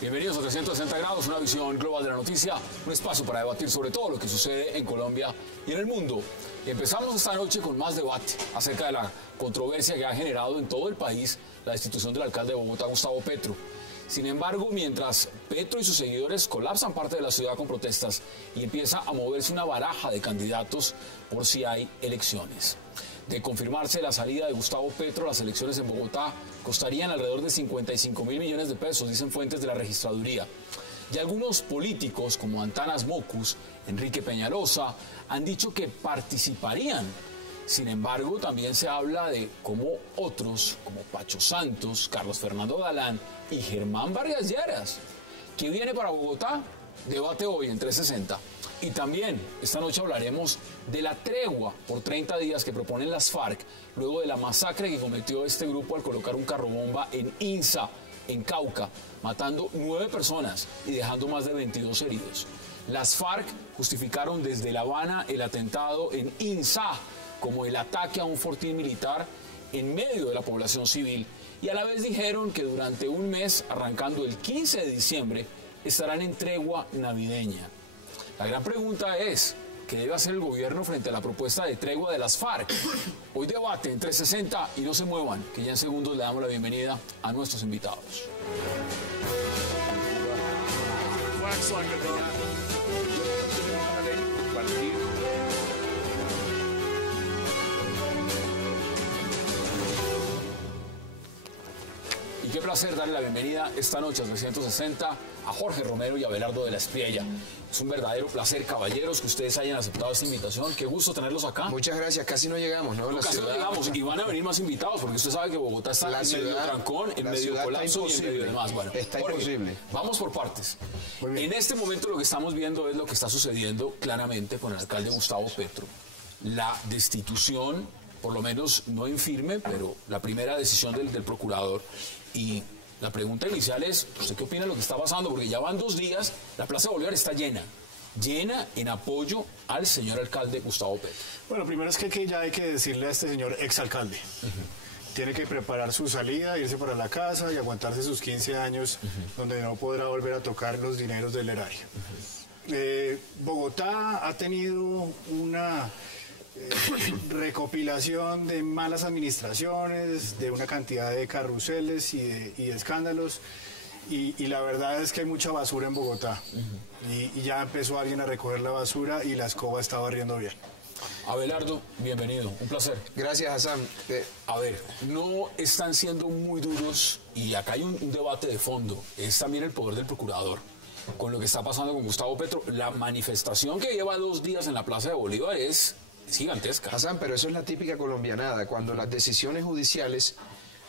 Bienvenidos a 360 grados, una visión global de la noticia, un espacio para debatir sobre todo lo que sucede en Colombia y en el mundo. Y empezamos esta noche con más debate acerca de la controversia que ha generado en todo el país la destitución del alcalde de Bogotá, Gustavo Petro. Sin embargo, mientras Petro y sus seguidores colapsan parte de la ciudad con protestas y empieza a moverse una baraja de candidatos por si hay elecciones. De confirmarse la salida de Gustavo Petro, las elecciones en Bogotá costarían alrededor de 55.000 millones de pesos, dicen fuentes de la registraduría. Y algunos políticos, como Antanas Mocus, Enrique Peñalosa, han dicho que participarían. Sin embargo, también se habla de cómo otros, como Pacho Santos, Carlos Fernando Galán y Germán Vargas Lleras, que viene para Bogotá, debate hoy en 360. Y también esta noche hablaremos de la tregua por 30 días que proponen las FARC luego de la masacre que cometió este grupo al colocar un carrobomba en Insa, en Cauca, matando 9 personas y dejando más de 22 heridos. Las FARC justificaron desde La Habana el atentado en Insa como el ataque a un fortín militar en medio de la población civil y a la vez dijeron que durante un mes, arrancando el 15 de diciembre, estarán en tregua navideña. La gran pregunta es, ¿qué debe hacer el gobierno frente a la propuesta de tregua de las FARC? Hoy debate en 360 y no se muevan, que ya en segundos le damos la bienvenida a nuestros invitados. Y qué placer darle la bienvenida esta noche a 360 a Jorge Romero y a Abelardo de la Espriella. Es un verdadero placer, caballeros, que ustedes hayan aceptado esta invitación. Qué gusto tenerlos acá. Muchas gracias, casi no llegamos, ¿no? Casi no llegamos y van a venir más invitados porque usted sabe que Bogotá está en medio trancón, en medio colapso y en medio demás. Bueno, está Jorge, imposible. Vamos por partes. En este momento lo que estamos viendo es lo que está sucediendo claramente con el alcalde Gustavo Petro. La destitución, por lo menos no en firme, pero la primera decisión del procurador. Y la pregunta inicial es, ¿usted qué opina de lo que está pasando? Porque ya van 2 días, la Plaza de Bolívar está llena en apoyo al señor alcalde Gustavo Petro. Bueno, primero es que ya hay que decirle a este señor exalcalde. Tiene que preparar su salida, irse para la casa y aguantarse sus 15 años donde no podrá volver a tocar los dineros del erario. Bogotá ha tenido una recopilación de malas administraciones, de una cantidad de carruseles y de escándalos, y la verdad es que hay mucha basura en Bogotá, y ya empezó alguien a recoger la basura y la escoba está barriendo bien. Abelardo, bienvenido, un placer. Gracias, Hassan. A ver, no están siendo muy duros y acá hay un debate de fondo, es también el poder del procurador con lo que está pasando con Gustavo Petro. La manifestación que lleva 2 días en la Plaza de Bolívar es gigantesca. Hassan, pero eso es la típica colombianada. Cuando las decisiones judiciales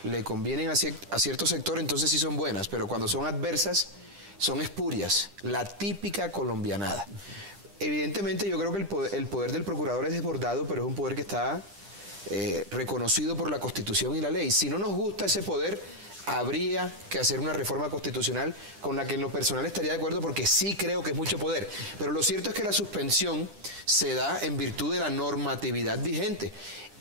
le convienen a cierto sector, entonces sí son buenas, pero cuando son adversas, son espurias. La típica colombianada. Evidentemente yo creo que el poder del procurador es desbordado, pero es un poder que está reconocido por la Constitución y la ley. Si no nos gusta ese poder, habría que hacer una reforma constitucional con la que en lo personal estaría de acuerdo, porque sí creo que es mucho poder. Pero lo cierto es que la suspensión se da en virtud de la normatividad vigente.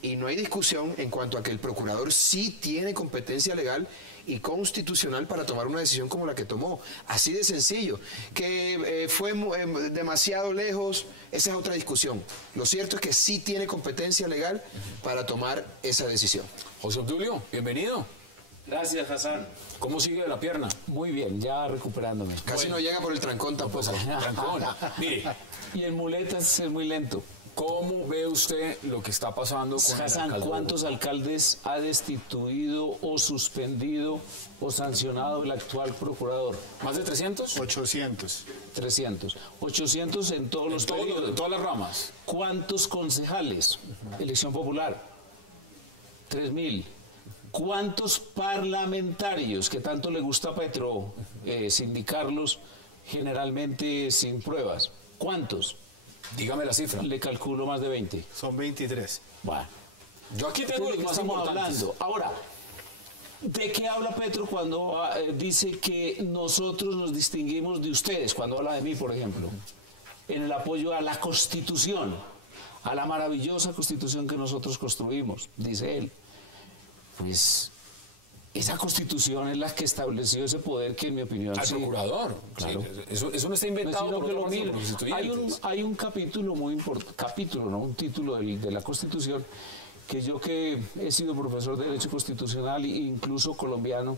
Y no hay discusión en cuanto a que el procurador sí tiene competencia legal y constitucional para tomar una decisión como la que tomó. Así de sencillo. Que fue demasiado lejos, esa es otra discusión. Lo cierto es que sí tiene competencia legal para tomar esa decisión. José Obdulio, bienvenido. Gracias, Hassan. ¿Cómo sigue la pierna? Muy bien, ya recuperándome. Casi no llega por el trancón tampoco. Trancón. Mire. Y en muletas es muy lento. ¿Cómo ve usted lo que está pasando con Hassan, el alcalde? ¿cuántos alcaldes ha destituido o suspendido o sancionado el actual procurador? ¿Más de 300? 800. 300. 800 en todos los periodos. En todas las ramas. ¿Cuántos concejales? Elección popular. 3.000. ¿Cuántos parlamentarios, que tanto le gusta a Petro sindicarlos, generalmente sin pruebas? ¿Cuántos? Dígame la cifra. Le calculo más de 20. Son 23. Bueno. Yo aquí tengo los más estamos importantes. hablando. Ahora, ¿de qué habla Petro cuando dice que nosotros nos distinguimos de ustedes? Cuando habla de mí, por ejemplo. en el apoyo a la Constitución, a la maravillosa Constitución que nosotros construimos, dice él. Pues esa Constitución es la que estableció ese poder que, en mi opinión, al procurador. Claro. Sí, eso no está inventado No, por sino otro que lo por los mire. constituyentes. Hay un capítulo muy importante, un título de la Constitución, que yo, que he sido profesor de Derecho Constitucional e incluso colombiano,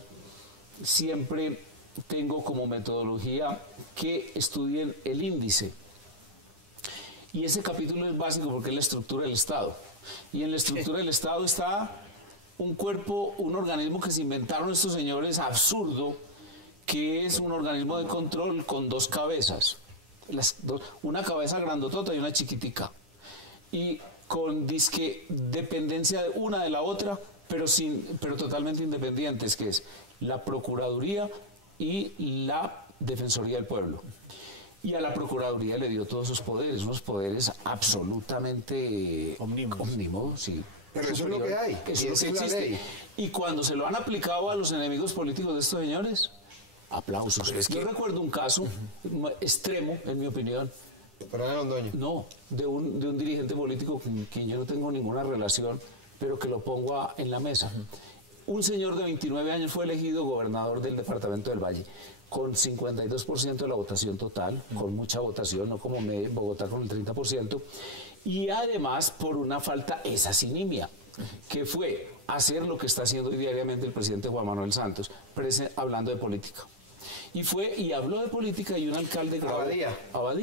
siempre tengo como metodología que estudien el índice. Y ese capítulo es básico porque es la estructura del Estado. Y en la estructura del Estado está un cuerpo, un organismo que se inventaron estos señores, absurdo, que es un organismo de control con dos cabezas. Una cabeza grandotota y una chiquitica. Y con disque dependencia de una de la otra, pero totalmente independientes, que es la Procuraduría y la Defensoría del Pueblo. Y a la Procuraduría le dio todos sus poderes, unos poderes absolutamente omnímodos, sí. Pero eso es lo que hay, Eso y es lo esa que es la existe. ley. Y cuando se lo han aplicado a los enemigos políticos de estos señores, aplausos. Pero es Yo que- recuerdo un caso extremo, en mi opinión, Fernando Londoño. no, de un dirigente político con quien yo no tengo ninguna relación, pero que lo pongo en la mesa. Un señor de 29 años fue elegido gobernador del departamento del Valle, con 52% de la votación total, con mucha votación, no como Bogotá con el 30%, y además por una falta, esa sí nimia, que fue hacer lo que está haciendo hoy diariamente el presidente Juan Manuel Santos, hablando de política. Y habló de política, y un alcalde grabó. Abadía.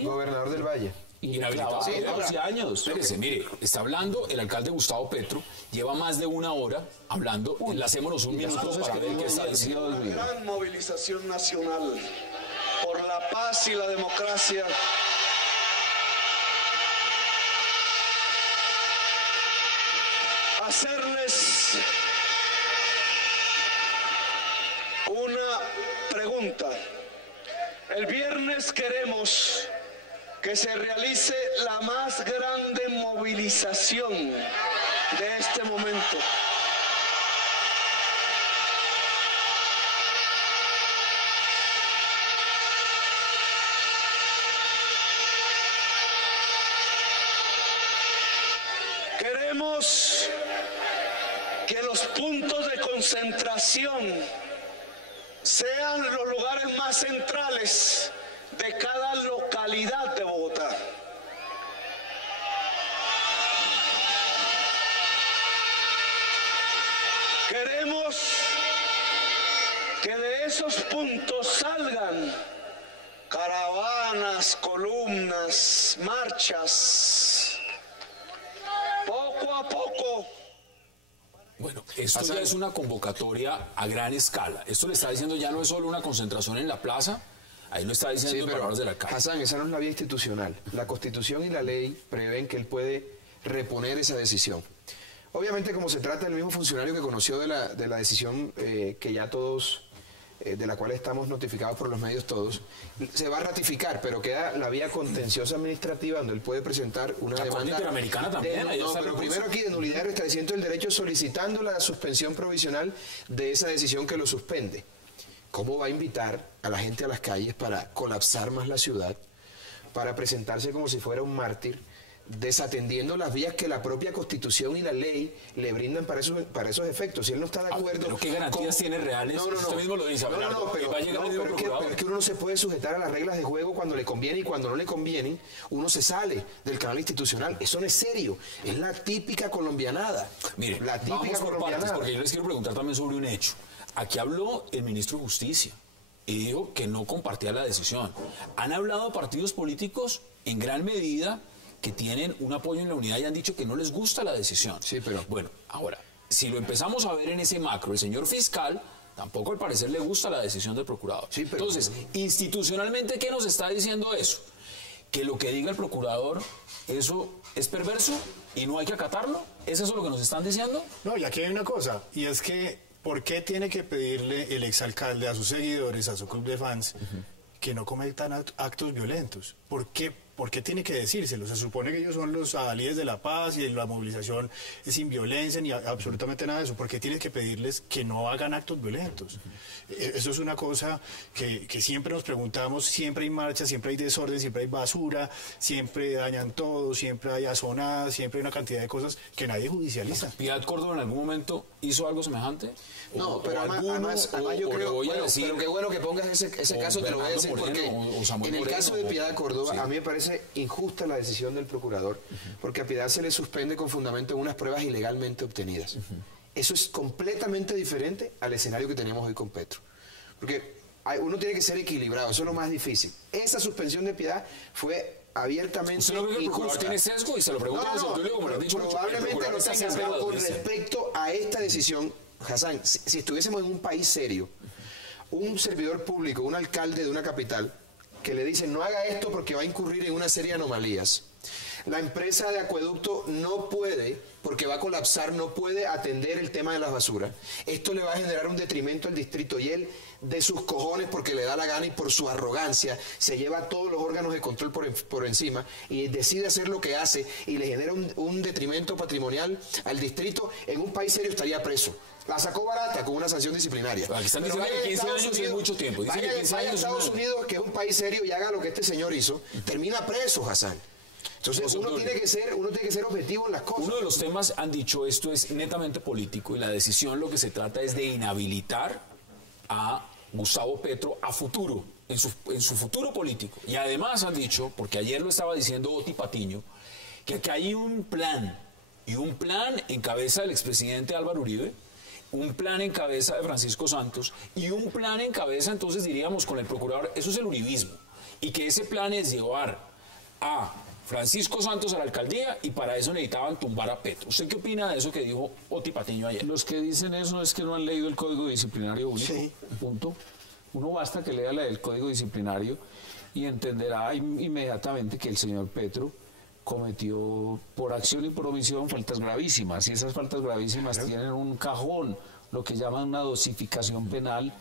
Gobernador del Valle. Y Inhabilitado. clavado Sí, 12 años. Espérese, mire, está hablando el alcalde Gustavo Petro, lleva más de una hora hablando, enlacémonos un minuto para ver qué está diciendo. Una gran movilización nacional por la paz y la democracia. Hacerles una pregunta. El viernes queremos que se realice la más grande movilización de este momento. Queremos que los puntos de concentración sean los lugares más centrales de cada localidad de Bogotá. Queremos que de esos puntos salgan caravanas, columnas, marchas, poco a poco. Bueno, esto ya es una convocatoria a gran escala. Esto le está diciendo ya no es solo una concentración en la plaza, ahí lo está diciendo en palabras del alcalde. Hassan, esa no es la vía institucional. La Constitución y la ley prevén que él puede reponer esa decisión. Obviamente, como se trata del mismo funcionario que conoció de la decisión que ya todos, de la cual estamos notificados por los medios todos, se va a ratificar, pero queda la vía contenciosa administrativa donde él puede presentar una La Corte demanda. Interamericana también, ahí no, está el pero recurso. primero aquí de nulidad y restablecimiento del derecho, solicitando la suspensión provisional de esa decisión que lo suspende. ¿Cómo va a invitar a la gente a las calles para colapsar más la ciudad, para presentarse como si fuera un mártir, desatendiendo las vías que la propia Constitución y la ley le brindan para esos efectos? Si él no está de acuerdo... ¿Pero qué garantías tiene reales? Usted mismo lo dice, Abelardo, que va a llegar el mismo procurador. pero es que uno no se puede sujetar a las reglas de juego cuando le conviene, y cuando no le convienen, uno se sale del canal institucional. Eso no es serio. Es la típica colombianada. Mire, la típica vamos por partes, colombianada. porque yo les quiero preguntar también sobre un hecho. Aquí habló el ministro de Justicia y dijo que no compartía la decisión. Han hablado partidos políticos en gran medida que tienen un apoyo en la unidad y han dicho que no les gusta la decisión. Sí, pero... Bueno, ahora, si lo empezamos a ver en ese macro, el señor fiscal tampoco al parecer le gusta la decisión del procurador. Sí, pero... Entonces, institucionalmente, ¿qué nos está diciendo eso? Que lo que diga el procurador, eso es perverso y no hay que acatarlo. ¿Es eso lo que nos están diciendo? No, y aquí hay una cosa, y es que ¿por qué tiene que pedirle el exalcalde a sus seguidores, a su club de fans, que no cometan actos violentos? ¿Por qué ¿por qué tiene que decírselo? Se supone que ellos son los adalides de la paz y la movilización es sin violencia ni absolutamente nada de eso. ¿Por qué tiene que pedirles que no hagan actos violentos? Eso es una cosa que siempre nos preguntamos, siempre hay marcha, siempre hay desorden, siempre hay basura, siempre dañan todo, siempre hay azonadas, siempre hay una cantidad de cosas que nadie judicializa. ¿Piedad Córdoba en algún momento hizo algo semejante? No, pero además yo creo, bueno, pero qué bueno que pongas ese caso, te lo voy a decir, porque en el caso de Piedad Córdoba, sí, a mí me parece injusta la decisión del procurador, porque a Piedad se le suspende con fundamento en unas pruebas ilegalmente obtenidas. Eso es completamente diferente al escenario que teníamos hoy con Petro. Porque uno tiene que ser equilibrado, eso es lo más difícil. Esa suspensión de Piedad fue abiertamente ¿usted no cree que el procurador tiene sesgo? Y se lo pregunto probablemente lo tenga, pero con respecto a esta decisión, Hassan, si estuviésemos en un país serio, un servidor público, un alcalde de una capital, que le dice no haga esto porque va a incurrir en una serie de anomalías, la empresa de acueducto no puede, porque va a colapsar, no puede atender el tema de las basuras, esto le va a generar un detrimento al distrito, y él, de sus cojones, porque le da la gana y por su arrogancia, se lleva todos los órganos de control por encima y decide hacer lo que hace y le genera un detrimento patrimonial al distrito. En un país serio estaría preso. La sacó barata con una sanción disciplinaria. Aquí están diciendo que 15 años es mucho tiempo. Vaya a Estados Unidos, que es un país serio, y haga lo que este señor hizo, termina preso, Hassan. Entonces uno tiene que ser objetivo en las cosas. Uno de los temas, han dicho, esto es netamente político, y la decisión lo que se trata es de inhabilitar a Gustavo Petro a futuro, en su futuro político. Y además han dicho, porque ayer lo estaba diciendo Oti Patiño, que aquí hay un plan, y un plan en cabeza del expresidente Álvaro Uribe, un plan en cabeza de Francisco Santos, y un plan en cabeza, entonces diríamos, con el procurador. Eso es el uribismo, y que ese plan es llevar a Francisco Santos a la alcaldía, y para eso necesitaban tumbar a Petro. ¿Usted qué opina de eso que dijo Oti Patiño ayer? Los que dicen eso es que no han leído el Código Disciplinario Único, sí, punto. Uno basta que lea el Código Disciplinario y entenderá inmediatamente que el señor Petro cometió por acción y por omisión faltas gravísimas, y esas faltas gravísimas tienen un cajón, lo que llaman una dosificación penal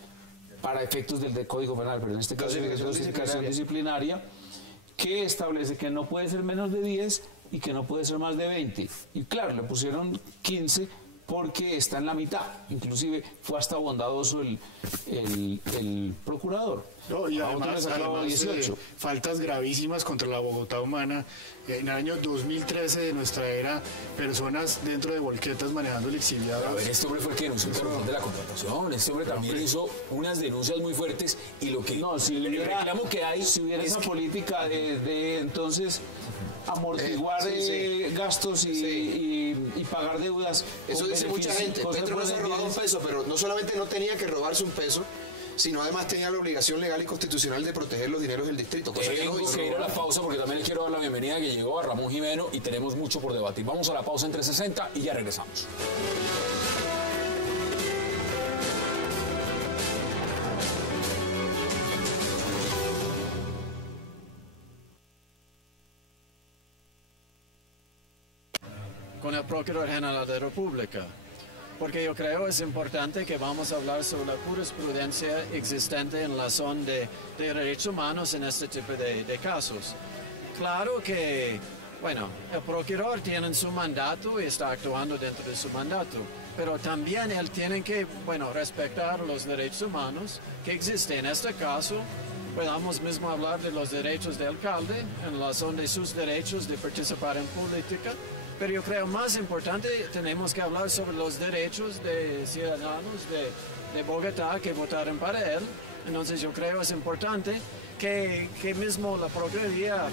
para efectos del Código Penal, pero en este caso es dosificación disciplinaria, que establece que no puede ser menos de 10 y que no puede ser más de 20. Y claro, le pusieron 15 porque está en la mitad. Inclusive fue hasta bondadoso el procurador. No, y además 18. Faltas gravísimas contra la Bogotá humana. En el año 2013 de nuestra era, personas dentro de volquetas manejando lixiviados. A ver, este hombre fue el que denunció el corrupción de la contratación. Este hombre también hizo unas denuncias muy fuertes, y lo que no, si el reclamo que hay, si hubiera esa política de entonces amortiguar gastos y pagar deudas. Eso dice mucha gente. Petro no se ha robado un peso, pero no solamente no tenía que robarse un peso, sino además tenía la obligación legal y constitucional de proteger los dineros del distrito. Tengo que ir a la pausa, porque también le quiero dar la bienvenida que llegó a Ramón Jimeno, y tenemos mucho por debatir. Vamos a la pausa en 360 y ya regresamos. Con el Procurador General de la República, porque yo creo es importante que vamos a hablar sobre la jurisprudencia existente en la zona de derechos humanos en este tipo de casos. Claro que, bueno, el procurador tiene su mandato y está actuando dentro de su mandato, pero también él tiene que, bueno, respetar los derechos humanos que existen. En este caso, podemos mismo hablar de los derechos del alcalde en la zona de sus derechos de participar en política. Pero yo creo más importante, tenemos que hablar sobre los derechos de ciudadanos de Bogotá que votaron para él. Entonces yo creo es importante que mismo la Procuraduría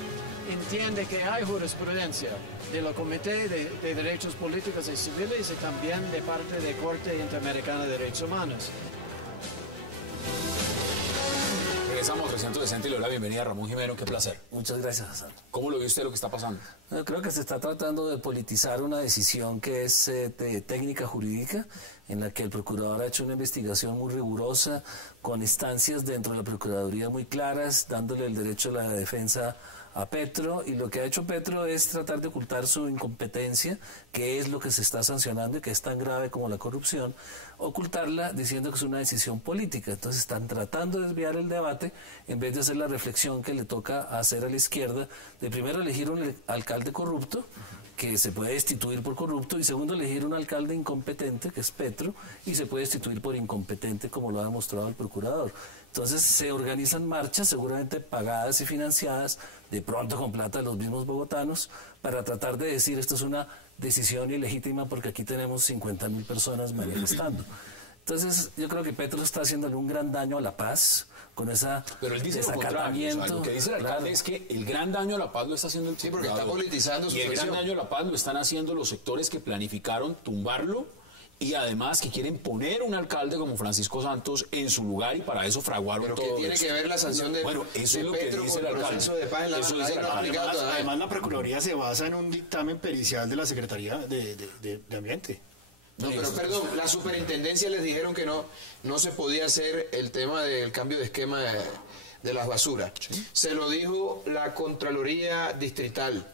entiende que hay jurisprudencia de la Comité de Derechos Políticos y Civiles, y también de parte de Corte Interamericana de Derechos Humanos. Regresamos 360 y le doy la bienvenida a Ramón Jimeno. Qué placer. Muchas gracias, Hassan. ¿Cómo lo ve usted lo que está pasando? Yo creo que se está tratando de politizar una decisión que es de técnica jurídica, en la que el procurador ha hecho una investigación muy rigurosa, con instancias dentro de la Procuraduría muy claras, dándole el derecho a la defensa a Petro, y lo que ha hecho Petro es tratar de ocultar su incompetencia, que es lo que se está sancionando y que es tan grave como la corrupción, ocultarla diciendo que es una decisión política. Entonces están tratando de desviar el debate en vez de hacer la reflexión que le toca hacer a la izquierda, de primero elegir un alcalde corrupto, que se puede destituir por corrupto, y segundo, elegir un alcalde incompetente, que es Petro, y se puede destituir por incompetente, como lo ha demostrado el procurador. Entonces se organizan marchas, seguramente pagadas y financiadas, de pronto con plata de los mismos bogotanos, para tratar de decir esto es una decisión ilegítima porque aquí tenemos 50.000 personas manifestando. Entonces yo creo que Petro está haciéndole un gran daño a la paz, con esa pero él dice lo contrario, o sea, lo que dice el alcalde es que el gran daño a la paz lo está haciendo el sí, porque está politizando su y el gran daño a la paz lo están haciendo los sectores que planificaron tumbarlo y además que quieren poner un alcalde como Francisco Santos en su lugar, y para eso fraguaron pero todo que tiene eso. que ver la sanción de bueno, eso de es lo Petro que dice el con el alcalde. proceso de paz en la Eso dice el alcalde. Además, la Procuraduría se basa en un dictamen pericial de la Secretaría de Ambiente. No, pero perdón, la superintendencia les dijeron que no se podía hacer el tema del cambio de esquema de las basuras. ¿Sí? Se lo dijo la Contraloría Distrital.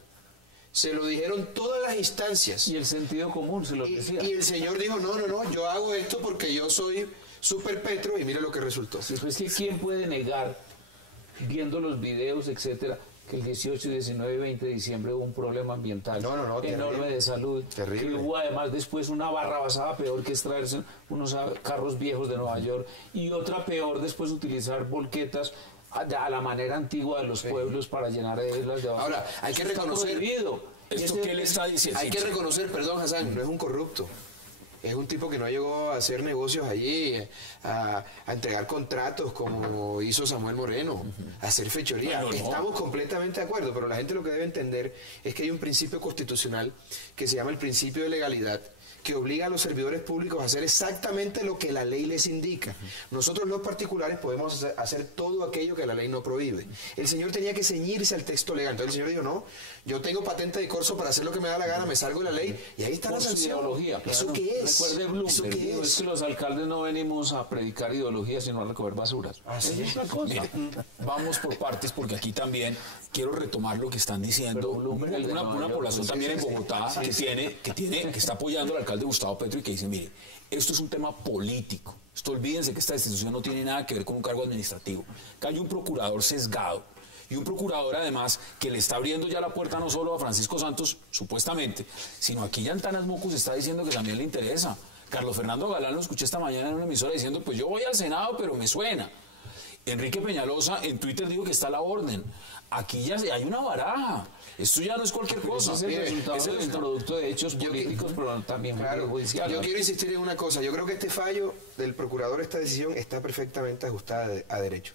Se lo dijeron todas las instancias. Y el sentido común se lo decía. Y el señor dijo, no, yo hago esto porque yo soy Super Petro, y mire lo que resultó. Sí, pues que ¿quién puede negar, viendo los videos, etcétera, que el 18, 19 y 20 de diciembre hubo un problema ambiental enorme terrible, de salud? terrible. Que hubo además después una barra basada peor, que es traerse unos carros viejos de Nueva York, y otra peor después utilizar volquetas a la manera antigua de los pueblos para llenar de islas de basura. Ahora, hay que reconocer... ¿Esto qué le está diciendo? Hay que reconocer, perdón, Hassan, no es un corrupto. Es un tipo que no llegó a hacer negocios allí, a entregar contratos como hizo Samuel Moreno, a hacer fechoría. Claro, Estamos completamente de acuerdo, pero la gente lo que debe entender es que hay un principio constitucional que se llama el principio de legalidad, que obliga a los servidores públicos a hacer exactamente lo que la ley les indica. Nosotros los particulares podemos hacer todo aquello que la ley no prohíbe. El señor tenía que ceñirse al texto legal. Entonces el señor dijo, no, yo tengo patente de corso para hacer lo que me da la gana, me salgo de la ley, y ahí está la sanción. Ideología, claro. ¿Eso qué es? Recuerde Bloomberg, ¿Eso qué es que los alcaldes no venimos a predicar ideología, sino a recoger basuras. Así es otra cosa. Mire, vamos por partes, porque aquí también quiero retomar lo que están diciendo. Una población también en Bogotá que está apoyando al alcalde Gustavo Petro y que dice, mire, esto es un tema político. Olvídense que esta institución no tiene nada que ver con un cargo administrativo. Que hay un procurador sesgado. Y un procurador, además, que le está abriendo ya la puerta no solo a Francisco Santos, supuestamente, sino aquí ya Antanas Mocus está diciendo que también le interesa. Carlos Fernando Galán lo escuché esta mañana en una emisora diciendo, pues yo voy al Senado, pero me suena. Enrique Peñalosa en Twitter dijo que está a la orden. Aquí ya hay una baraja. Esto ya no es cualquier cosa. Es el resultado del producto de hechos políticos, pero también judiciales. Yo quiero insistir en una cosa. Yo creo que este fallo del procurador, esta decisión, está perfectamente ajustada a derecho.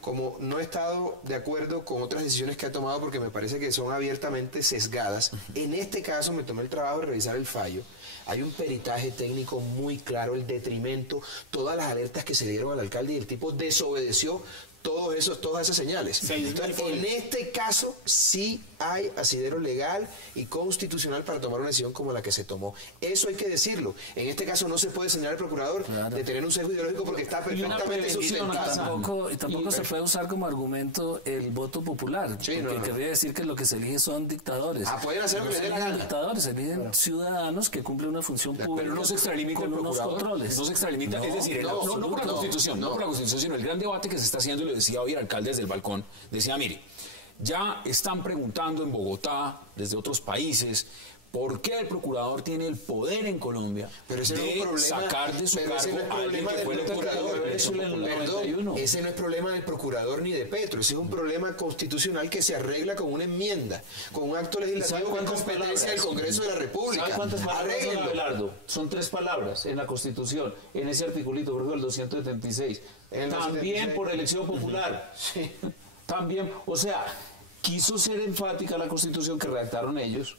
Como no he estado de acuerdo con otras decisiones que ha tomado porque me parece que son abiertamente sesgadas, en este caso me tomé el trabajo de revisar el fallo. Hay un peritaje técnico muy claro, el detrimento, todas las alertas que se dieron al alcalde, y el tipo desobedeció todas esas señales. Entonces, en este caso sí hay asidero legal y constitucional para tomar una decisión como la que se tomó. Eso hay que decirlo. En este caso no se puede señalar al procurador de tener un sesgo ideológico porque está perfectamente sustentado. Y tampoco se puede usar como argumento el voto popular, porque querría decir que lo que se elige son dictadores. Pueden hacer lo que les dé la gana. Dictadores, se eligen ciudadanos que cumplen una función pública. Pero no se extralimita el procurador. Controles. No se extralimita, es decir, no por la Constitución, no por la Constitución, sino el gran debate que se está haciendo, y lo decía hoy el alcalde desde el balcón, decía, mire, ya están preguntando en Bogotá, desde otros países, ¿por qué el procurador tiene el poder en Colombia de sacar de su cargo a alguien que fue el procurador? Ese no es problema del procurador ni de Petro, ese es un problema constitucional que se arregla con una enmienda, con un acto legislativo con competencia del Congreso de la República. ¿Sabe cuántas palabras son, Abelardo? Son 3 palabras en la Constitución, en ese articulito, por ejemplo, el 276. También por elección popular. Sí. También, o sea, quiso ser enfática la Constitución que redactaron ellos,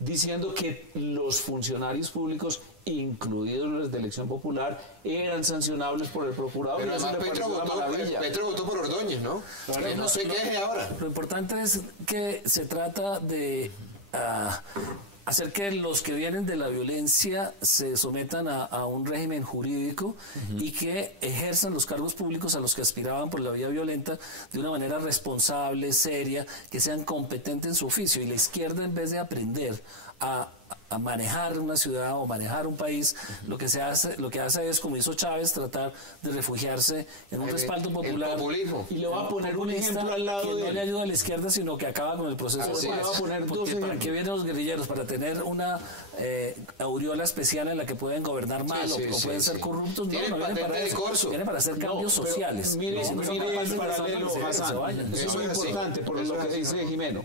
diciendo que los funcionarios públicos, incluidos los de elección popular, eran sancionables por el procurador. Pero además Petro votó por Ordóñez, ¿no? No sé qué es ahora. Lo importante es que se trata de hacer que los que vienen de la violencia se sometan a un régimen jurídico y que ejerzan los cargos públicos a los que aspiraban por la vía violenta de una manera responsable, seria, que sean competentes en su oficio. Y la izquierda, en vez de aprender a manejar una ciudad o manejar un país, lo que hace es, como hizo Chávez, tratar de refugiarse en un respaldo popular. El populismo. Y le voy a poner un ejemplo al lado que de no le ayuda a la izquierda, sino que acaba con el proceso de Así paz. es. Le voy a poner dos Porque ¿para ejemplos. qué vienen los guerrilleros? Para tener una aureola especial en la que pueden gobernar mal sí, o pueden sí, ser sí. corruptos. No, Tienen no vienen patente para de eso. corso. Vienen para hacer cambios pero sociales. Mire, Y si no son mire capaces el de hacerlo, paralelo, que se Hassan. vayan. Eso Eso es es así. importante por Eso lo es que así. dice Jimeno.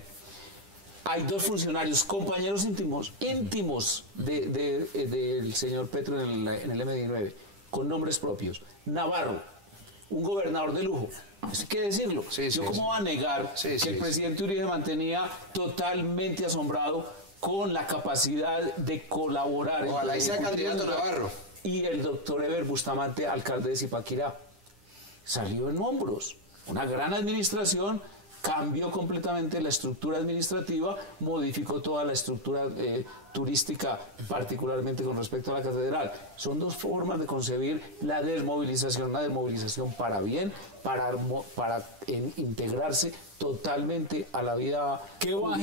Hay dos funcionarios, compañeros íntimos del señor Petro en el M19, con nombres propios. Navarro, un gobernador de lujo. Eso hay que decirlo. Sí, Yo sí, cómo va a negar Sí, que sí, el sí. presidente Uribe mantenía totalmente asombrado con la capacidad de colaborar. Ojalá y sea entre candidato Ejecutivo Navarro. y el doctor Eber Bustamante, alcalde de Zipaquirá. Salió en hombros. Una gran administración, cambió completamente la estructura administrativa, modificó toda la estructura turística, particularmente con respecto a la catedral. Son dos formas de concebir la desmovilización, una desmovilización para bien, para integrarse totalmente a la vida. ¿Qué va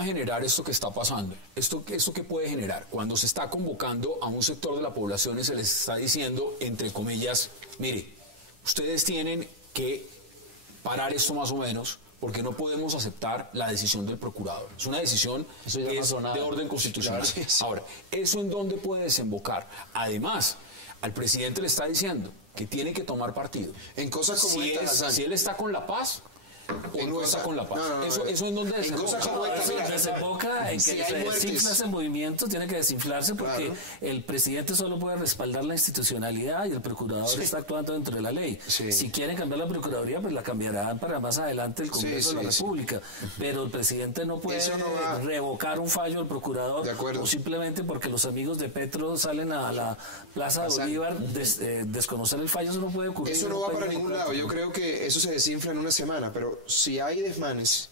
a generar esto que está pasando? ¿Esto qué puede generar? Cuando se está convocando a un sector de la población y se les está diciendo, entre comillas, mire, ustedes tienen que parar esto más o menos, porque no podemos aceptar la decisión del procurador. Es una decisión Eso ya que no es pasó nada. de orden constitucional. Claro, sí. Ahora, ¿eso en dónde puede desembocar? Además, al presidente le está diciendo que tiene que tomar partido. En cosas como si esta, Hassan. Si él está con la paz o En no está cosas- con la paz. no, Eso en dónde En desemboca. cosas como esta, Eso mira, desemboca en si que hay se muertes. desinfla ese movimiento, tiene que desinflarse porque Claro. el presidente solo puede respaldar la institucionalidad y el procurador está actuando dentro de la ley. Sí. Si quieren cambiar la procuraduría, pues la cambiarán para más adelante el Congreso Sí, de la sí, sí. República. Pero el presidente no puede Eso no va. revocar un fallo del procurador De acuerdo. o simplemente porque los amigos de Petro salen a la Plaza de Hassan. Bolívar desconocer el fallo. Eso no puede ocurrir. Eso en no un va país para ningún lado. democrático. Yo creo que eso se desinfla en una semana, pero si hay desmanes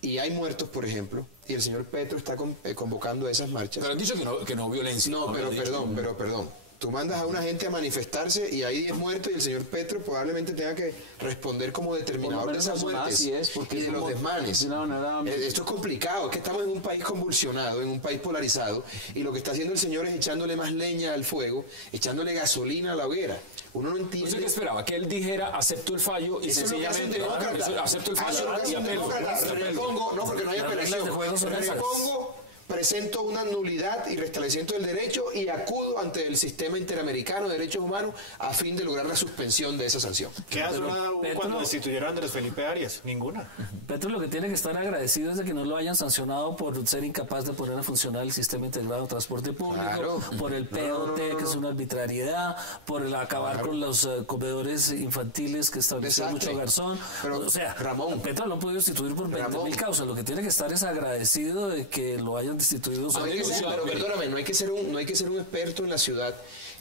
y hay muertos, por ejemplo, y el señor Petro está convocando a esas marchas. Pero han dicho que no violencia. No, pero han dicho. perdón. Tú mandas a una gente a manifestarse y hay 10 muertos y el señor Petro probablemente tenga que responder como determinador de esas muertes Así es, porque y de es los como- desmanes. de una manera- Esto es complicado, es que estamos en un país convulsionado, en un país polarizado, y lo que está haciendo el señor es echándole más leña al fuego, echándole gasolina a la hoguera. Uno no entiende. ¿Usted qué esperaba? Que él dijera, acepto el fallo y Eso es lo que hace un sencillamente demócrata. acepto el Eso es fallo lo que y hace un apelo. demócrata. Repongo, no, porque no hay Las reglas apelación. de juego son esas. Repongo, presento una nulidad y restablecimiento del derecho y acudo ante el sistema interamericano de derechos humanos a fin de lograr la suspensión de esa sanción. ¿Qué azonada hubo Petro- cuando destituyeron a Andrés Felipe Arias? Ninguna. Petro lo que tiene que estar agradecido es de que no lo hayan sancionado por ser incapaz de poner a funcionar el sistema integrado de transporte público, Claro. por el POT, que es una arbitrariedad, por el acabar con los comedores infantiles que estableció Desastre. mucho Garzón. Pero, o sea, Ramón. Petro lo ha podido destituir por 20.000 Ramón. causas. Lo que tiene que estar es agradecido de que lo hayan destituido. No hay que ser, denunciado, pero mire. perdóname, no hay que ser un experto en la ciudad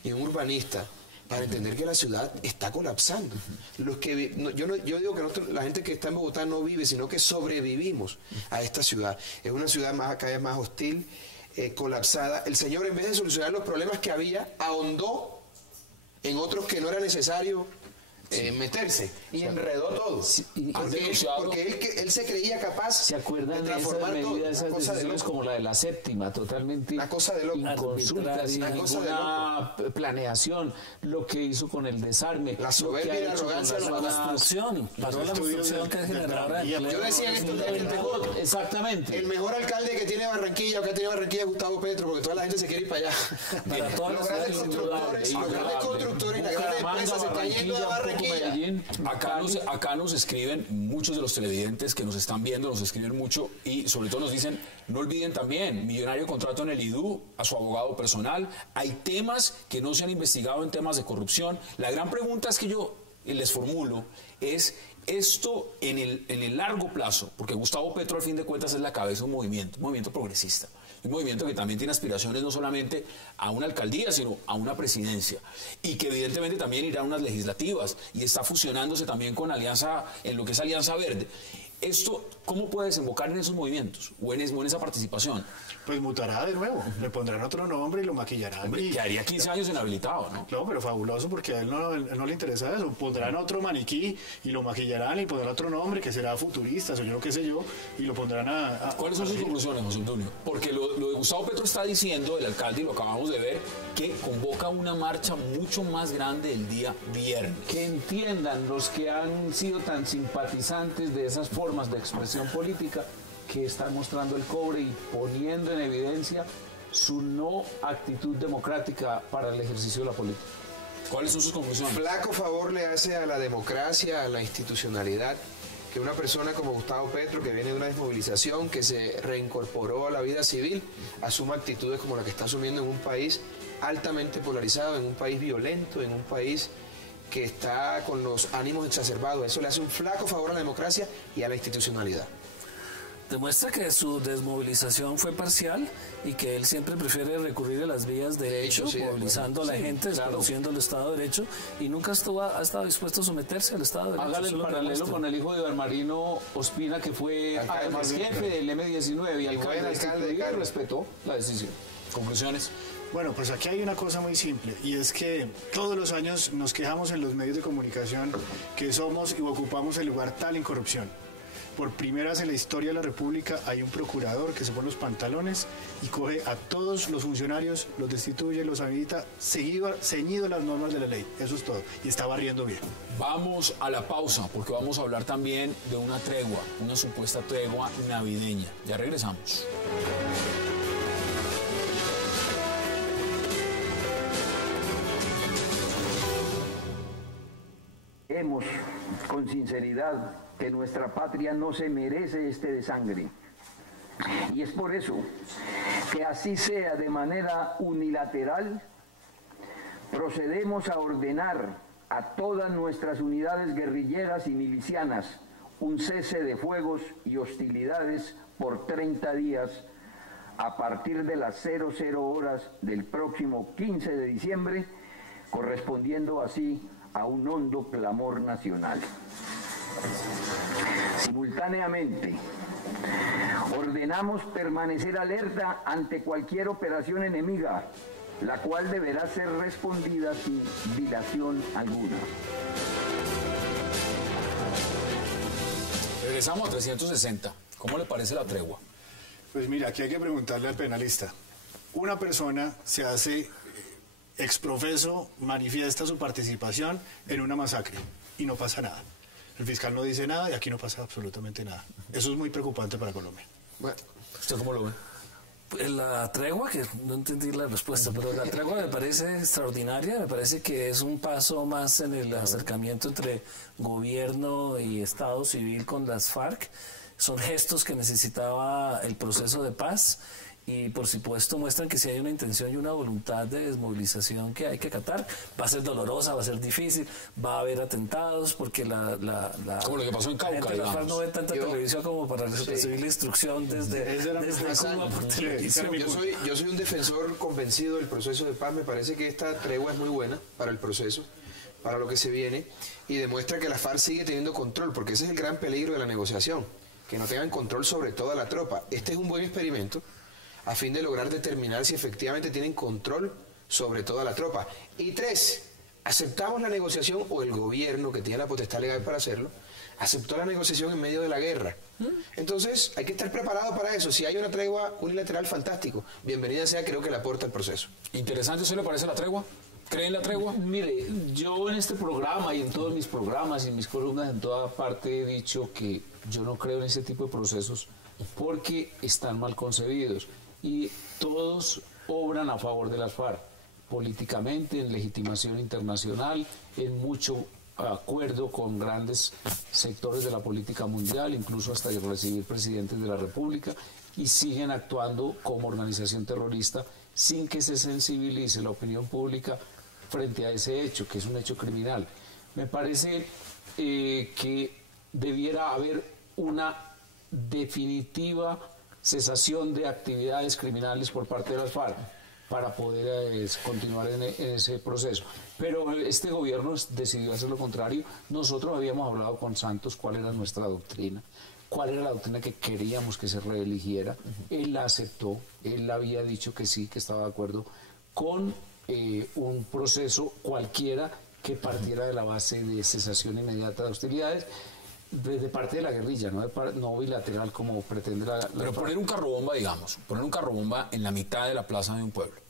y un urbanista para entender que la ciudad está colapsando. Los que yo digo que la gente que está en Bogotá no vive, sino que sobrevivimos a esta ciudad. Es una ciudad cada vez más hostil, colapsada. El señor, en vez de solucionar los problemas que había, ahondó en otros que no era necesario meterse y enredó todo. y Porque él se creía capaz ¿Se acuerdan de de esas transformar todo. medidas, esas Una cosa de decisiones loco. como la de la séptima, totalmente Una cosa de loco. inconsulta, sin Una cosa de ninguna planeación, lo que hizo con el desarme, La lo soberbia que ha y la hecho con arrogancia las de los zonas- Construcción, paró la construcción que es generadora de empleo. Yo decía en estos días que Exactamente. el mejor alcalde que tiene Barranquilla o que ha tenido Barranquilla es Gustavo Petro, porque toda la gente se quiere ir para allá. Para todas Los las grandes ciudades constructores y las grandes empresas se están yendo a Barranquilla. Acá nos escriben muchos de los televidentes que nos están viendo, nos escriben mucho y sobre todo nos dicen, no olviden también, millonario contrato en el IDU a su abogado personal. Hay temas que no se han investigado en temas de corrupción. La gran pregunta es que yo les formulo es esto en el largo plazo, porque Gustavo Petro al fin de cuentas es la cabeza de un movimiento progresista. Un movimiento que también tiene aspiraciones no solamente a una alcaldía, sino a una presidencia. Y que evidentemente también irá a unas legislativas. Y está fusionándose también con Alianza, en lo que es Alianza Verde. ¿Esto cómo puede desembocar en esos movimientos o en esa participación? Pues mutará de nuevo, le pondrán otro nombre y lo maquillarán. Hombre, quedaría 15 años inhabilitado, ¿no? No, pero fabuloso porque a él no le interesa eso. Pondrán otro maniquí y lo maquillarán y pondrán otro nombre que será futurista, o yo qué sé yo, y lo pondrán a ¿Cuáles son sus conclusiones, José Antonio? Porque lo de Gustavo Petro está diciendo, el alcalde, y lo acabamos de ver, que convoca una marcha mucho más grande el día viernes. Que entiendan los que han sido tan simpatizantes de esas formas de expresión política que están mostrando el cobre y poniendo en evidencia su no actitud democrática para el ejercicio de la política. ¿Cuáles son sus conclusiones? Flaco favor le hace a la democracia, a la institucionalidad, que una persona como Gustavo Petro, que viene de una desmovilización, que se reincorporó a la vida civil, asuma actitudes como la que está asumiendo en un país altamente polarizado, en un país violento, en un país que está con los ánimos exacerbados. Eso le hace un flaco favor a la democracia y a la institucionalidad. Demuestra que su desmovilización fue parcial y que él siempre prefiere recurrir a las vías de hecho, sí, movilizando a la gente, desconociendo el Estado de Derecho, y nunca ha estado dispuesto a someterse al Estado de Derecho. Hágale el paralelo con el hijo de Iván Marino Ospina, que fue además jefe del M-19 y alcalde de Cali, respetó la decisión. ¿Conclusiones? Bueno, pues aquí hay una cosa muy simple, y es que todos los años nos quejamos en los medios de comunicación que somos y ocupamos el lugar tal en corrupción. Por primera vez en la historia de la República hay un procurador que se pone los pantalones y coge a todos los funcionarios, los destituye, los habilita, ceñido a las normas de la ley. Eso es todo. Y está barriendo bien. Vamos a la pausa porque vamos a hablar también de una tregua, una supuesta tregua navideña. Ya regresamos. Creemos con sinceridad que nuestra patria no se merece este desangre. Y es por eso que así sea de manera unilateral, procedemos a ordenar a todas nuestras unidades guerrilleras y milicianas un cese de fuegos y hostilidades por 30 días a partir de las 00 horas del próximo 15 de diciembre, correspondiendo así a un hondo clamor nacional. Simultáneamente, ordenamos permanecer alerta ante cualquier operación enemiga, la cual deberá ser respondida sin dilación alguna. Regresamos a 360. ¿Cómo le parece la tregua? Pues mira, aquí hay que preguntarle al penalista. Una persona se hace exprofeso, manifiesta su participación en una masacre y no pasa nada. El fiscal no dice nada y aquí no pasa absolutamente nada. Eso es muy preocupante para Colombia. Bueno, ¿usted cómo lo ve? Pues la tregua, que no entendí la respuesta, pero la tregua me parece extraordinaria, me parece que es un paso más en el acercamiento entre gobierno y Estado civil con las FARC. Son gestos que necesitaba el proceso de paz y por supuesto muestran que si hay una intención y una voluntad de desmovilización que hay que acatar. Va a ser dolorosa, va a ser difícil, va a haber atentados porque como lo que pasó en Cauca, la gente de la FARC no ve tanta televisión como para recibir la instrucción desde Cuba por televisión. Yo soy un defensor convencido del proceso de paz. Me parece que esta tregua es muy buena para el proceso, para lo que se viene, y demuestra que la FARC sigue teniendo control, porque ese es el gran peligro de la negociación, que no tengan control sobre toda la tropa. Este es un buen experimento a fin de lograr determinar si efectivamente tienen control sobre toda la tropa. Y 3, aceptamos la negociación, o el gobierno, que tiene la potestad legal para hacerlo, aceptó la negociación en medio de la guerra. Entonces hay que estar preparado para eso. Si hay una tregua unilateral, fantástico. Bienvenida sea, creo que le aporta el proceso. Interesante, ¿se le parece la tregua? ¿Creen la tregua? Mire, yo en este programa y en todos mis programas y en mis columnas en toda parte he dicho que yo no creo en ese tipo de procesos porque están mal concebidos y todos obran a favor de las FARC, políticamente, en legitimación internacional, en mucho acuerdo con grandes sectores de la política mundial, incluso hasta recibir presidentes de la República, y siguen actuando como organización terrorista sin que se sensibilice la opinión pública frente a ese hecho, que es un hecho criminal. Me parece que debiera haber una definitiva cesación de actividades criminales por parte de las FARC para poder continuar en ese proceso. Pero este gobierno decidió hacer lo contrario. Nosotros habíamos hablado con Santos cuál era nuestra doctrina, cuál era la doctrina que queríamos que se reeligiera. Él la aceptó, él había dicho que sí, que estaba de acuerdo con un proceso cualquiera que partiera de la base de cesación inmediata de hostilidades de parte de la guerrilla, no bilateral como pretende la Pero poner un carrobomba, digamos, poner un carrobomba en la mitad de la plaza de un pueblo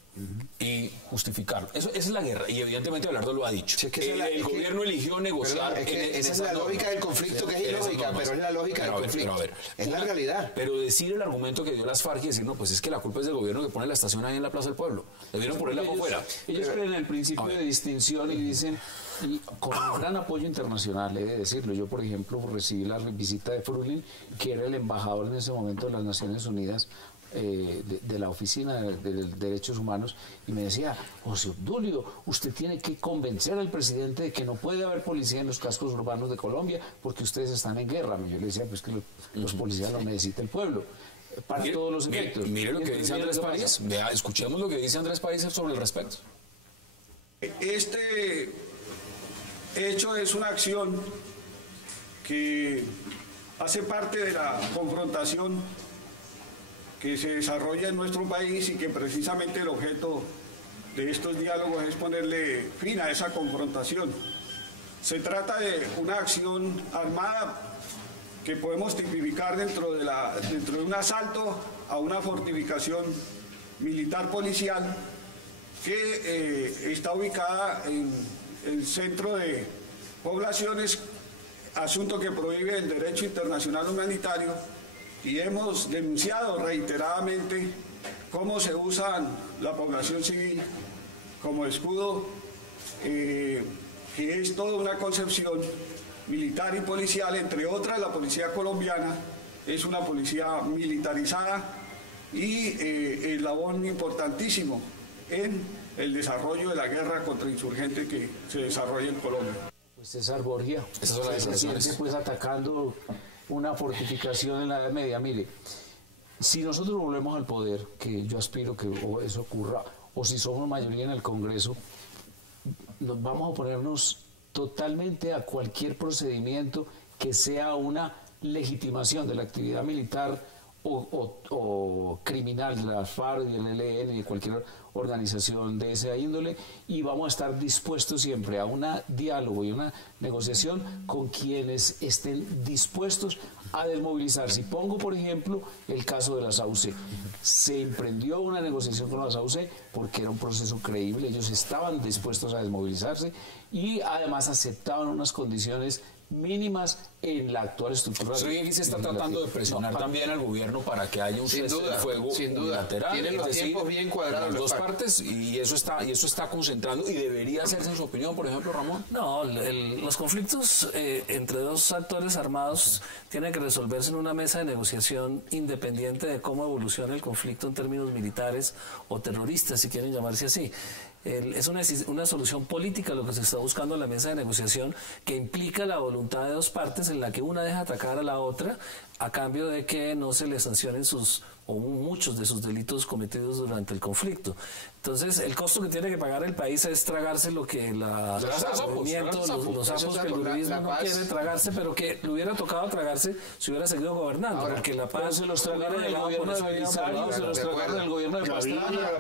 y justificarlo. Esa es la guerra, y evidentemente Abelardo lo ha dicho. Sí, es que el gobierno eligió negociar. Esa es la lógica del conflicto, que es ilógica, pero es la lógica del conflicto. Es la realidad. Pero decir el argumento que dio las FARC y decir, no, pues es que la culpa es del gobierno que pone la estación ahí en la Plaza del Pueblo. Debieron ponerla por fuera. Ellos creen en el principio de distinción y dicen, y con un gran apoyo internacional, he de decirlo. Yo, por ejemplo, recibí la visita de Frulin, que era el embajador en ese momento de las Naciones Unidas, de la Oficina de Derechos Humanos, y me decía, José Obdulio, usted tiene que convencer al presidente de que no puede haber policía en los cascos urbanos de Colombia porque ustedes están en guerra. Yo le decía, pues que los policías lo necesita el pueblo para todos los efectos. Mire lo que dice Andrés París. Escuchemos lo que dice Andrés París sobre el respecto. Este hecho es una acción que hace parte de la confrontación que se desarrolla en nuestro país y que precisamente el objeto de estos diálogos es ponerle fin a esa confrontación. Se trata de una acción armada que podemos tipificar dentro de un asalto a una fortificación militar policial que está ubicada en el centro de poblaciones, asunto que prohíbe el derecho internacional humanitario, y hemos denunciado reiteradamente cómo se usa la población civil como escudo, que es toda una concepción militar y policial. Entre otras, la policía colombiana es una policía militarizada y eslabón importantísimo en el desarrollo de la guerra contra insurgentes que se desarrolla en Colombia. Pues César Borgia, esas son las declaraciones. Pues atacando una fortificación en la Edad Media. Mire, si nosotros volvemos al poder, que yo aspiro que eso ocurra, o si somos mayoría en el Congreso, nos vamos a oponernos totalmente a cualquier procedimiento que sea una legitimación de la actividad militar o criminal de la FARC, del ELN y de cualquier organización de esa índole, y vamos a estar dispuestos siempre a un diálogo y una negociación con quienes estén dispuestos a desmovilizarse. Y pongo, por ejemplo, el caso de la SAUC. Se emprendió una negociación con la SAUC porque era un proceso creíble, ellos estaban dispuestos a desmovilizarse y además aceptaban unas condiciones mínimas en la actual estructura. Sí, aquí se está tratando de presionar también al gobierno para que haya un cese de fuego unilateral. Tienen los tiempos bien cuadrados las dos partes, y eso está concentrando, y debería hacerse, en su opinión, por ejemplo, Ramón. No, los conflictos entre dos actores armados tienen que resolverse en una mesa de negociación independiente de cómo evoluciona el conflicto en términos militares o terroristas, si quieren llamarse así. Es una solución política lo que se está buscando en la mesa de negociación, que implica la voluntad de dos partes en la que una deja atacar a la otra a cambio de que no se le sancionen muchos de sus delitos cometidos durante el conflicto. Entonces, el costo que tiene que pagar el país es tragarse lo que los sapos que el uribismo no quiere tragarse, pero que le hubiera tocado tragarse si hubiera seguido gobernando. Ahora, porque la paz se los tragaron el gobierno de Belisario, se los tragaron el gobierno de Pastrana,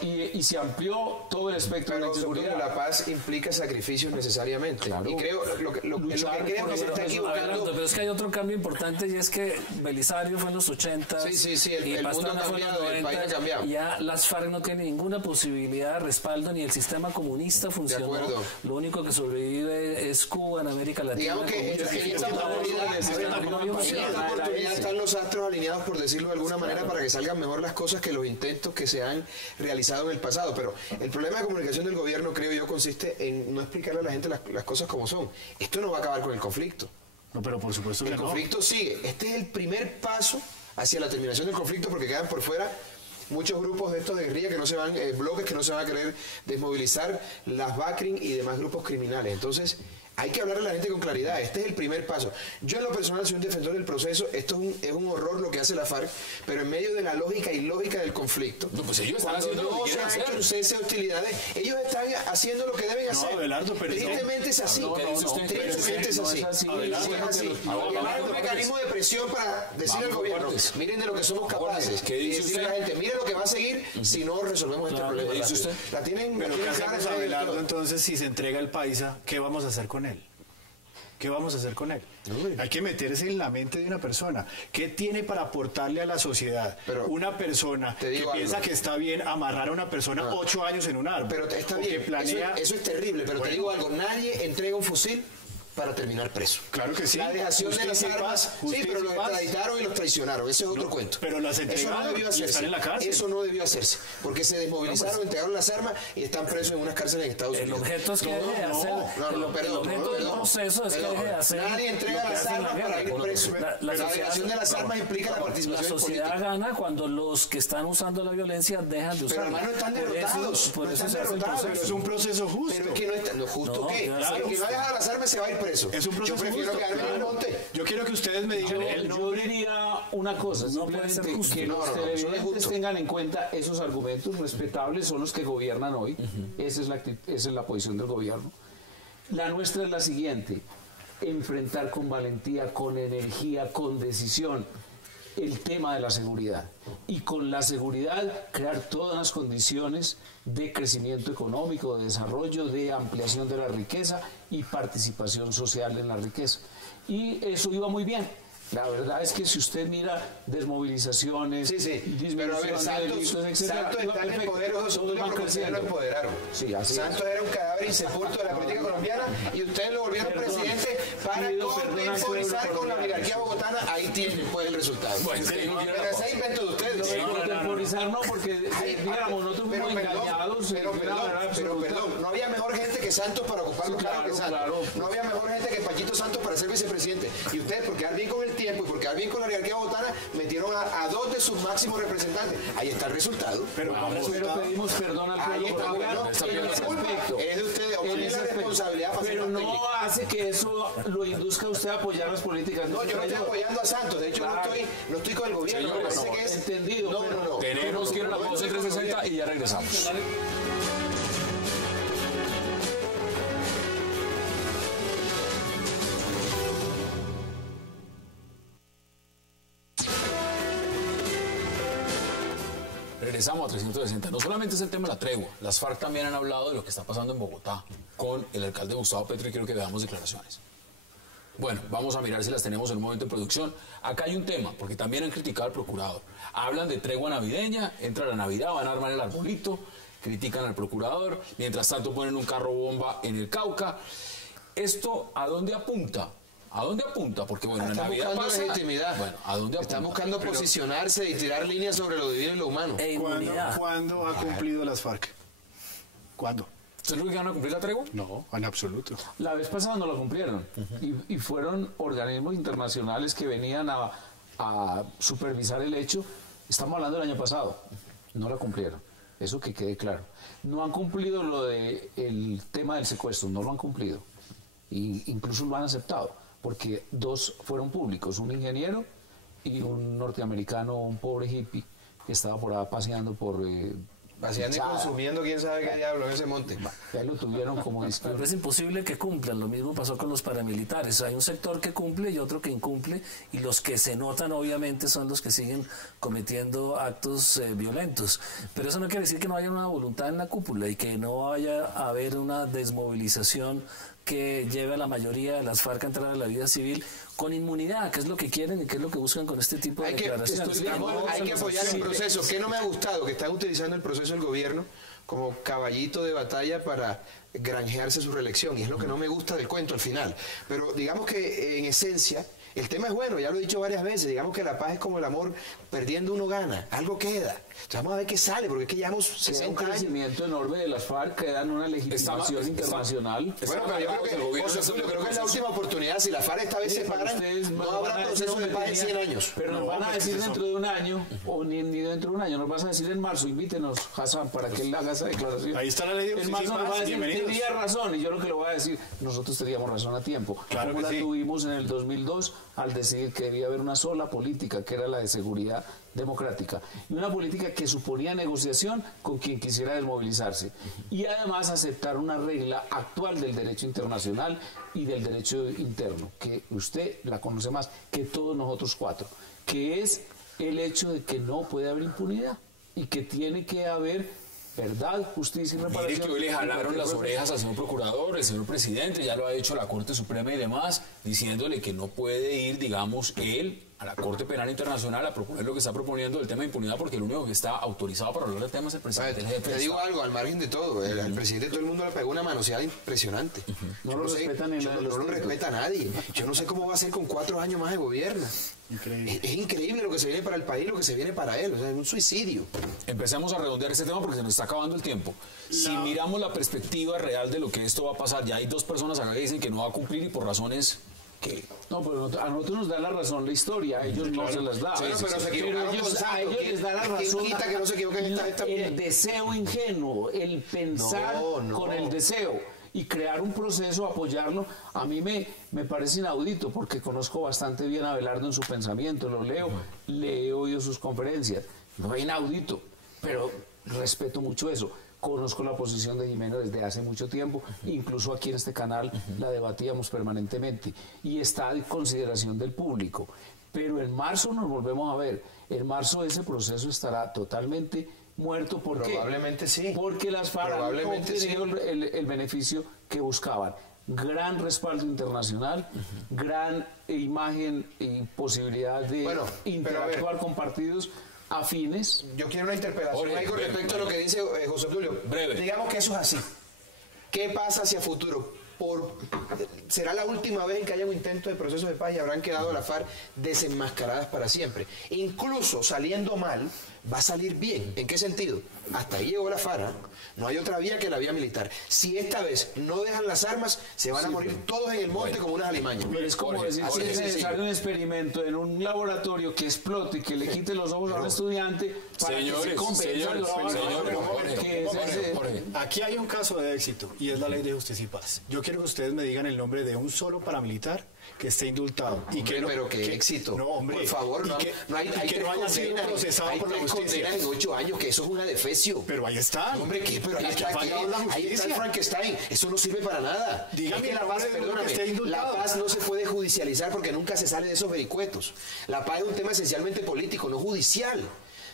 y se amplió todo el espectro de la inseguridad. La paz implica sacrificios necesariamente. Claro. Y creo lo que creo que se está equivocando. Pero es que hay otro cambio importante, y es que Belisario fue en los 80. Sí, el mundo ha cambiado, el país ha cambiado. Ya las FARC no tienen ninguna posibilidad de respaldo, ni el sistema comunista funcionó. Lo único que sobrevive es Cuba en América Latina. Digamos que en esta oportunidad están los astros alineados, por decirlo de alguna manera, para que salgan mejor las cosas que los intentos que se han realizado en el pasado. Pero el problema de comunicación del gobierno, creo yo, consiste en no explicarle a la gente las cosas como son. Esto no va a acabar con el conflicto. No, pero por supuesto que el conflicto sigue. Este es el primer paso hacia la terminación del conflicto, porque quedan por fuera muchos grupos de estos de guerrilla que no se van, bloques que no se van a querer desmovilizar, las BACRIM y demás grupos criminales. Entonces, Hay que hablarle a la gente con claridad. Este es el primer paso. Yo en lo personal soy un defensor del proceso. Esto es un horror lo que hace la FARC, pero en medio de la lógica ilógica del conflicto. No, pues ellos están Cuando haciendo lo que no se quieren ha hacer. hecho un cese de hostilidades, ellos están haciendo lo que deben hacer. Abelardo, pero tristemente es así. Tristemente es así. Abelardo, Sí, es así. Hay un mecanismo de presión para decirle al gobierno, miren de lo que somos capaces. ¿Qué Y dice decirle a la gente, miren lo que va a seguir si no resolvemos este problema. ¿qué dice rápido. usted? La tienen, Pero la ¿qué tienen hacemos, clara, Abelardo, entonces, si se entrega el paisa, ¿qué vamos a hacer con él? ¿Qué vamos a hacer con él? Hay que meterse en la mente de una persona. ¿Qué tiene para aportarle a la sociedad? Pero una persona te que digo piensa algo. que está bien amarrar a una persona 8 años en un árbol. Pero está o bien, que planea... eso es terrible, pero te digo algo, nadie entrega un fusil para terminar preso. Claro que sí. La dejación de las Justicia y armas, paz, sí, justicia pero y los paz. extraditaron y los traicionaron, ese es otro cuento. pero las eso no entregaron debió y hacerse. están en la cárcel. Eso no debió hacerse, porque se desmovilizaron, entregaron las armas y están presos en unas cárceles en Estados El Unidos. objeto es que deje de hacer. El objeto del proceso es que deje de hacer. Nadie entrega lo que las hace en la armas para guerra. ir preso. La La sociedad- dejación de las armas implica la La participación sociedad política. gana cuando los que están usando la violencia dejan de Pero usarla. hermano, están Por eso- derrotados. Por no eso están se hace el derrotados, Pero es proceso. un proceso justo. Pero es que no está, no, justo No, qué. claro, El que no justo. deja las armas se va a ir preso. Es un proceso Yo prefiero justo, quedarme en el claro. monte. Yo quiero que ustedes me digan el Yo nombre. diría una cosa, No puede ser simplemente justo. que No, los no, eso no es televidentes justo. tengan en cuenta esos argumentos respetables, son los que gobiernan hoy. Esa es la posición del gobierno. La nuestra es la siguiente: enfrentar con valentía, con energía, con decisión el tema de la seguridad, y con la seguridad crear todas las condiciones de crecimiento económico, de desarrollo, de ampliación de la riqueza y participación social en la riqueza. Y eso iba muy bien. La verdad es que si usted mira desmovilizaciones, Sí, sí. Pero a ver, disminución de delitos, etcétera, Santos iba está en el perfecto. poder, ojo, Todos Zulio, van porque ustedes lo creciendo. empoderaron. Sí, así Santos es. era un cadáver insepulto de la política colombiana y ustedes lo volvieron Perdón. presidente para Pido perdón al pueblo contemporizar con la colombiano. oligarquía bogotana. Ahí tienen pues el resultado. Bueno, sí, no quiero Pero la ese es invento de ustedes. Lo de contemporizar no, porque digamos, nosotros Pero fuimos perdón, engañados. pero de una manera absoluta. perdón, no había mejor gente que Santos para ocupar Sí, los cargos que Santos. claro. No había mejor gente que Pachito Santos para ser vicepresidente. Y ustedes, por quedar bien con el tiempo y por quedar bien con la oligarquía bogotana, metieron a dos de sus máximos representantes. Ahí está el resultado. Pero Pero pedimos perdón al Ahí pueblo está, colombiano bueno, está en bien, ese está aspecto. Es de ustedes, en tienen ese la aspecto. responsabilidad para Pero ser más no técnico. hace que eso lo induzca a usted a apoyar las políticas. No, yo no estoy apoyando a Santos. De hecho, Claro. no estoy con el gobierno. Señor, Me parece no, que es... entendido, No, pero- no, no. Tenemos que ir a la No, pausa en no, no, 360 y ya regresamos. Regresamos a 360. No solamente es el tema de la tregua, las FARC también han hablado de lo que está pasando en Bogotá con el alcalde Gustavo Petro y quiero que veamos declaraciones. Bueno, vamos a mirar si las tenemos en un momento de producción. Acá hay un tema, porque también han criticado al procurador. Hablan de tregua navideña, entra la Navidad, van a armar el arbolito, critican al procurador, mientras tanto ponen un carro bomba en el Cauca. ¿Esto a dónde apunta? ¿A dónde apunta? Porque bueno, en Están Navidad buscando pasa... legitimidad. Bueno, ¿a dónde apunta? Están buscando posicionarse y tirar líneas sobre lo divino y lo humano. Inmunidad. ¿Cuándo ha cumplido las FARC? ¿Cuándo? ¿Ustedes creen que van a cumplir la tregua? No, en absoluto. La vez pasada no la cumplieron y fueron organismos internacionales que venían a supervisar el hecho. Estamos hablando del año pasado, no la cumplieron, eso que quede claro. No han cumplido lo de el tema del secuestro, no lo han cumplido, y incluso lo han aceptado, porque dos fueron públicos, un ingeniero y un norteamericano, un pobre hippie que estaba por ahí paseando por... Paseando y Chada. consumiendo quién sabe qué diablo en ese monte. Ya lo tuvieron como disque- Pero es imposible que cumplan. Lo mismo pasó con los paramilitares. Hay un sector que cumple y otro que incumple, y los que se notan obviamente son los que siguen cometiendo actos violentos. Pero eso no quiere decir que no haya una voluntad en la cúpula y que no vaya a haber una desmovilización que lleve a la mayoría de las FARC a entrar a la vida civil con inmunidad, que es lo que quieren y que es lo que buscan con este tipo de Hay que, declaraciones. hay que apoyar el proceso. ¿Qué no me ha gustado? Que están utilizando el proceso del gobierno como caballito de batalla para granjearse su reelección. Y es lo que no me gusta del cuento al final. Pero digamos que en esencia El tema es bueno, ya lo he dicho varias veces, digamos que la paz es como el amor, perdiendo uno gana, algo queda. Entonces vamos a ver qué sale, porque es que llevamos 60 un años. crecimiento enorme de las FARC, quedan una legitimación internacional. Bueno, pero yo creo que es la última oportunidad. Si las FARC esta vez se paran, no habrá proceso de paz en 100 años. Pero nos van a decir dentro de un año, o ni dentro de un año, nos vas a decir en marzo, invítenos, Hassan, para que él haga esa declaración. Ahí está la ley de En marzo nos va a decir, bienvenidos. tenía razón, y yo lo que le voy a decir, nosotros teníamos razón a tiempo. Claro como que la sí. tuvimos en el 2002 al decidir que debía haber una sola política, que era la de seguridad democrática, y una política que suponía negociación con quien quisiera desmovilizarse, y además aceptar una regla actual del derecho internacional y del derecho interno, que usted la conoce más que todos nosotros cuatro, que es el hecho de que no puede haber impunidad y que tiene que haber verdad, justicia y reparación. Mire que hoy le jalaron las orejas al señor procurador, el señor presidente, ya lo ha dicho la Corte Suprema y demás, diciéndole que no puede ir, digamos, él a la Corte Penal Internacional a proponer lo que está proponiendo del tema de impunidad, porque el único que está autorizado para hablar del tema es el presidente. El jefe Te de digo Estado. algo, al margen de todo, el presidente todo el mundo le pegó una manoseada impresionante. No lo respetan en la de los no lo tintos. respeta a nadie. Yo no sé cómo va a ser con 4 años más de gobierno. Increíble. Es increíble lo que se viene para el país, lo que se viene para él. O sea, es un suicidio. Empecemos a redondear este tema porque se nos está acabando el tiempo. Si miramos la perspectiva real de lo que esto va a pasar, ya hay 2 personas acá que dicen que no va a cumplir y por razones que... No, pero a nosotros nos da la razón la historia, a ellos no se las da. Bueno, pero se equivocaron ellos, con Santos. a ellos les da la ¿Quién razón. quita que no se equivoquen esta vez también? El deseo ingenuo, el pensar No. con el deseo y crear un proceso, apoyarlo, a mí me parece inaudito porque conozco bastante bien a Abelardo en su pensamiento, lo leo, le he oído sus conferencias, no es inaudito, pero respeto mucho eso. Conozco la posición de Jimeno desde hace mucho tiempo, incluso aquí en este canal la debatíamos permanentemente y está a consideración del público. Pero en marzo nos volvemos a ver. En marzo ese proceso estará totalmente muerto. ¿Por qué? Probablemente sí. Porque las FARC han obtenido el beneficio que buscaban. Gran respaldo internacional, gran imagen y posibilidad de interactuar con partidos afines. Yo quiero una interpelación Jorge, ahí con respecto a lo que dice José Tulio. Breve. Digamos que eso es así. ¿Qué pasa hacia futuro? ¿Será la última vez en que haya un intento de proceso de paz y habrán quedado las FARC desenmascaradas para siempre? Incluso saliendo mal, va a salir bien. ¿En qué sentido? Hasta ahí llegó la FARC. No hay otra vía que la vía militar. Si esta vez no dejan las armas, se van a morir todos en el monte como unas alimañas. Pero es como decir, si es necesario un experimento en un laboratorio que explote y que le quite los ojos a un estudiante para que se compense Aquí hay un caso de éxito y es la Ley de Justicia y Paz. Yo quiero que ustedes me digan el nombre de un solo paramilitar que esté indultado. Y que pero qué éxito. No, hombre. Por favor, no hay que no haya sido procesado por la justicia. En 8 años, que eso es una defecio. Pero ahí está. Hombre, ¿qué? Pero ahí está, ahí está el Frankenstein. Eso no sirve para nada. Dígame que la paz, perdóname, la paz no se puede judicializar porque nunca se sale de esos vericuetos. La paz es un tema esencialmente político, no judicial.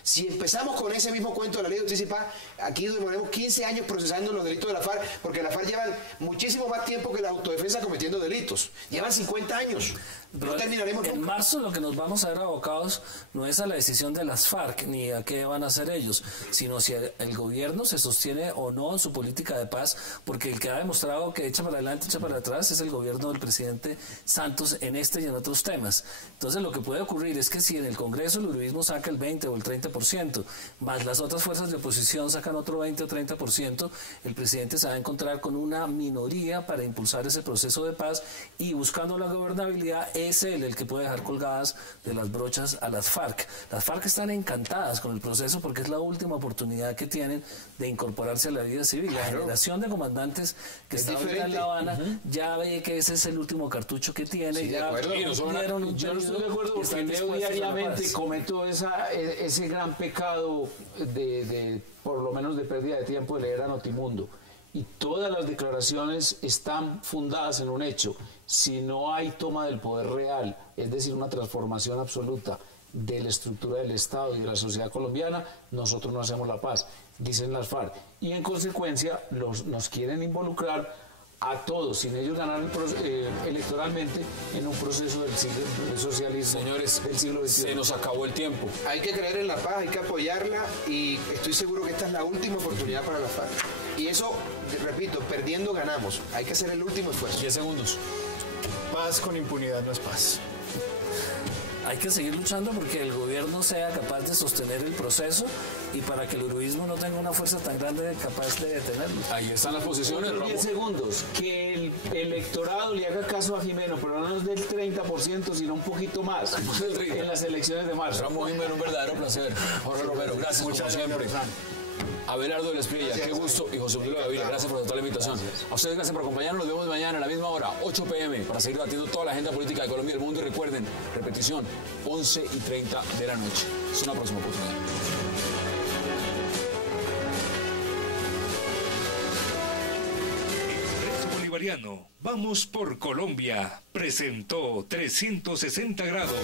Si empezamos con ese mismo cuento de la Ley de Justicia y Paz, aquí demoramos 15 años procesando los delitos de la FARC, porque la FARC llevan muchísimo más tiempo que la autodefensa cometiendo delitos. Llevan 50 años. No terminaremos en nunca. marzo lo que nos vamos a ver abocados no es a la decisión de las FARC ni a qué van a hacer ellos, sino si el gobierno se sostiene o no en su política de paz, porque el que ha demostrado que echa para adelante, echa para atrás es el gobierno del presidente Santos en este y en otros temas. Entonces lo que puede ocurrir es que si en el Congreso el uribismo saca el 20 o el 30%, más las otras fuerzas de oposición sacan otro 20 o 30%, el presidente se va a encontrar con una minoría para impulsar ese proceso de paz y buscando la gobernabilidad es él el que puede dejar colgadas de las brochas a las FARC. Las FARC están encantadas con el proceso porque es la última oportunidad que tienen de incorporarse a la vida civil. La generación de comandantes que está ahorita en La Habana ya ve que ese es el último cartucho que tiene. Sí, ya yo no estoy de acuerdo porque leo diariamente y cometo ese gran pecado de por lo menos de pérdida de tiempo de leer a Notimundo. Y todas las declaraciones están fundadas en un hecho. Si no hay toma del poder real, es decir, una transformación absoluta de la estructura del Estado y de la sociedad colombiana, nosotros no hacemos la paz, dicen las FARC. Y en consecuencia nos quieren involucrar a todos, sin ellos ganar electoralmente en un proceso del socialismo. Señores, del siglo XXI. se nos acabó el tiempo. Hay que creer en la paz, hay que apoyarla y estoy seguro que esta es la última oportunidad para la FARC. Y eso, repito, perdiendo ganamos. Hay que hacer el último esfuerzo. 10 segundos. Paz con impunidad no es paz. Hay que seguir luchando porque el gobierno sea capaz de sostener el proceso y para que el uribismo no tenga una fuerza tan grande capaz de detenerlo. Ahí están las posiciones, 10 Ramón. segundos. Que el electorado le haga caso a Jimeno, pero no es del 30%, sino un poquito más en las elecciones de marzo. Ramón Jimeno, un verdadero placer. Jorge Romero, gracias como siempre. Abelardo de la Espriella, qué gusto. Y José Obdulio Gaviria, gracias por aceptar la invitación. A ustedes gracias por acompañarnos. Nos vemos mañana a la misma hora, 8 p.m., para seguir debatiendo toda la agenda política de Colombia y del mundo. Y recuerden, repetición, 11:30 de la noche. Es una próxima oportunidad. Expreso Bolivariano, vamos por Colombia. Presentó 360 grados.